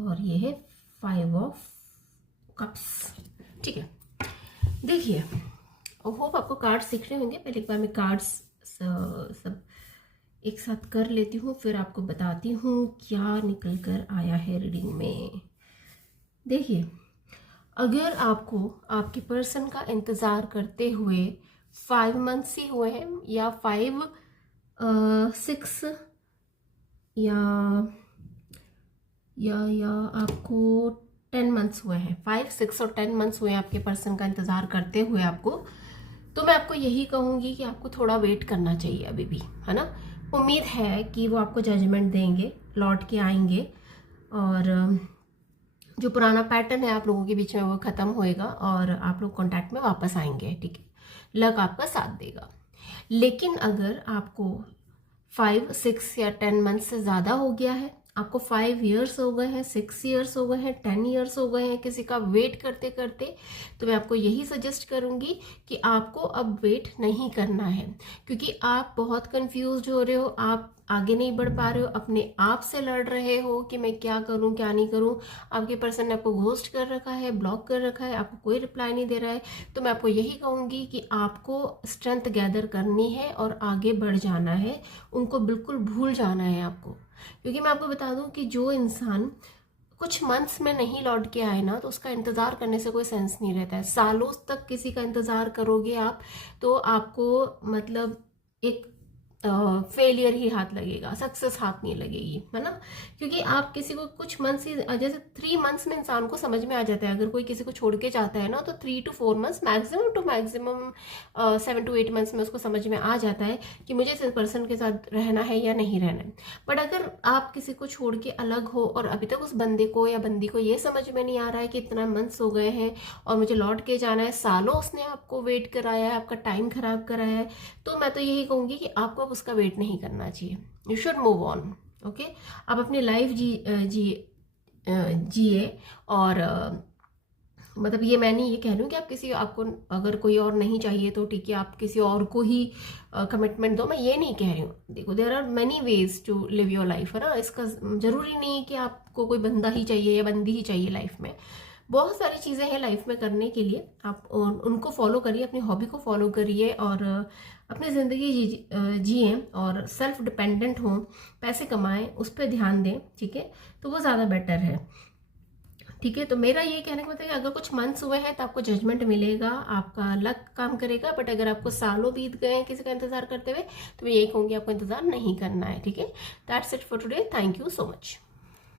और ये है 5 ऑफ कप्स। ठीक है, देखिए होप आपको कार्ड्स दिख रहे होंगे। पहले एक बार मैं कार्ड्स सब एक साथ कर लेती हूँ, फिर आपको बताती हूँ क्या निकल कर आया है रीडिंग में। देखिए, अगर आपको आपके पर्सन का इंतज़ार करते हुए 5 मंथ्स ही हुए हैं, या 5 6 या आपको 10 मंथ्स हुए हैं, 5 6 और 10 मंथ्स हुए हैं आपके पर्सन का इंतज़ार करते हुए आपको, तो मैं आपको यही कहूँगी कि आपको थोड़ा वेट करना चाहिए अभी भी, है ना। उम्मीद है कि वो आपको जजमेंट देंगे, लौट के आएंगे, और जो पुराना पैटर्न है आप लोगों के बीच में वो ख़त्म होएगा और आप लोग कांटेक्ट में वापस आएंगे। ठीक है, लक आपका साथ देगा। लेकिन अगर आपको 5 6 या 10 मंथ से ज़्यादा हो गया है, आपको 5 इयर्स हो गए हैं, 6 इयर्स हो गए हैं, 10 इयर्स हो गए हैं किसी का वेट करते करते, तो मैं आपको यही सजेस्ट करूँगी कि आपको अब वेट नहीं करना है, क्योंकि आप बहुत कंफ्यूज हो रहे हो, आप आगे नहीं बढ़ पा रहे हो, अपने आप से लड़ रहे हो कि मैं क्या करूं क्या नहीं करूं। आपके पर्सन ने आपको घोस्ट कर रखा है, ब्लॉक कर रखा है, आपको कोई रिप्लाई नहीं दे रहा है। तो मैं आपको यही कहूँगी कि आपको स्ट्रेंथ गैदर करनी है और आगे बढ़ जाना है, उनको बिल्कुल भूल जाना है आपको। क्योंकि मैं आपको बता दूं कि जो इंसान कुछ मंथ्स में नहीं लौट के आए ना, तो उसका इंतज़ार करने से कोई सेंस नहीं रहता है। सालों तक किसी का इंतज़ार करोगे आप, तो आपको मतलब एक फेलियर ही हाथ लगेगा, सक्सेस हाथ नहीं लगेगी, है ना। क्योंकि आप किसी को कुछ मंथ्स ही, जैसे 3 मंथ्स में इंसान को समझ में आ जाता है, अगर कोई किसी को छोड़ के जाता है ना, तो 3 to 4 months, maximum to maximum 7 to 8 months में उसको समझ में आ जाता है कि मुझे इस पर्सन के साथ रहना है या नहीं रहना है। बट अगर आप किसी को छोड़ के अलग हो और अभी तक उस बंदे को या बंदी को ये समझ में नहीं आ रहा है कि इतना मंथ्स हो गए हैं और मुझे लौट के जाना है, सालों उसने आपको वेट कराया है, आपका टाइम खराब कराया है, तो मैं तो यही कहूँगी कि आपको अब उसका वेट नहीं करना चाहिए। You should move on. Okay, आप अपनी लाइफ जिए, और मतलब ये मैं नहीं ये कह रही हूँ कि आप किसी, आपको अगर कोई और नहीं चाहिए तो ठीक है, आप किसी और को ही कमिटमेंट दो, मैं ये नहीं कह रही हूँ। देखो, there are many ways to live your life, है ना। इसका जरूरी नहीं है कि आपको कोई बंदा ही चाहिए या बंदी ही चाहिए लाइफ में। बहुत सारी चीज़ें हैं लाइफ में करने के लिए, आप उनको फॉलो करिए, अपनी हॉबी को फॉलो करिए और अपनी ज़िंदगी जिए और सेल्फ डिपेंडेंट हों, पैसे कमाएं, उस पर ध्यान दें। ठीक है, तो वो ज़्यादा बेटर है। ठीक है, तो मेरा ये कहने का मतलब है कि अगर कुछ मंथ्स हुए हैं तो आपको जजमेंट मिलेगा, आपका लक काम करेगा। बट अगर आपको सालों बीत गए हैं किसी का इंतजार करते हुए, तो मैं यही कहूँगी आपको इंतजार नहीं करना है। ठीक है, that's it for today, thank you so much.